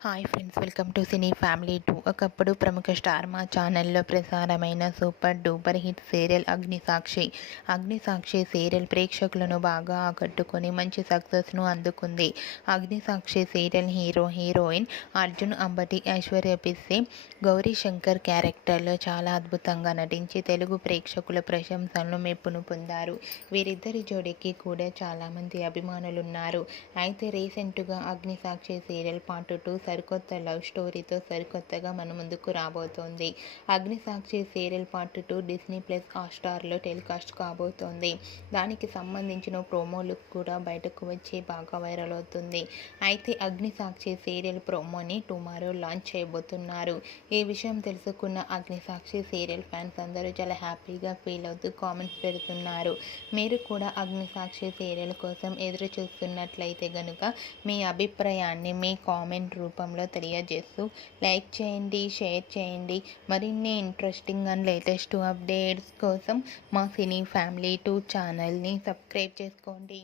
Hi friends, welcome to cine family 2. ఒకప్పుడు ప్రముఖ star Maa ఛానల్లో ప్రసారమైన super duper hit serial Agnisakshi serial ప్రేక్షకులను బాగా ఆకట్టుకొని మంచి సక్సెస్ను అందుకుంది. అగ్నిసాక్షి సీరియల్ హీరోయిన్ అర్జున్ అంబటి, ఐశ్వర్య పిస్సే, గౌరీ శంకర్ క్యారెక్టర్లో చాలా అద్భుతంగా నటించి తెలుగు ప్రేక్షకుల ప్రశంసలను మెప్పును పొందారు. వీరిద్దరి జోడీకి కూడా చాలామంది అభిమానులున్నారు. అయితే రీసెంట్గా అగ్నిసాక్షి సీరియల్ పార్ట్ 2 సరికొత్త లవ్ స్టోరీతో సరికొత్తగా మన ముందుకు రాబోతోంది. Agnisakshi serial part 2 Disney plus హాట్‌స్టార్లో టెలికాస్ట్ కాబోతోంది. దానికి సంబంధించిన ప్రోమో లుక్ కూడా బయటకు వచ్చి బాగా వైరల్ అవుతుంది. అయితే అగ్నిసాక్షి సీరియల్ ప్రోమోని టుమారో లాంచ్ చేయబోతున్నారు. ఈ విషయం తెలుసుకున్న అగ్నిసాక్షి సీరియల్ ఫ్యాన్స్ అందరూ చాలా హ్యాపీగా ఫీల్ అవుతూ కామెంట్స్ పెడుతున్నారు. మీరు కూడా అగ్నిసాక్షి సీరియల్ కోసం ఎదురు చూస్తున్నట్లయితే గనుక మీ అభిప్రాయాన్ని మీ కామెంట్ రూపంలో తెలియజేస్తూ లైక్ చేయండి, షేర్ చేయండి. మరిన్ని ఇంట్రెస్టింగ్ అండ్ లేటెస్ట్ అప్డేట్స్ కోసం మా సినీ ఫ్యామిలీ 2 ఛానల్ని సబ్స్క్రైబ్ చేసుకోండి.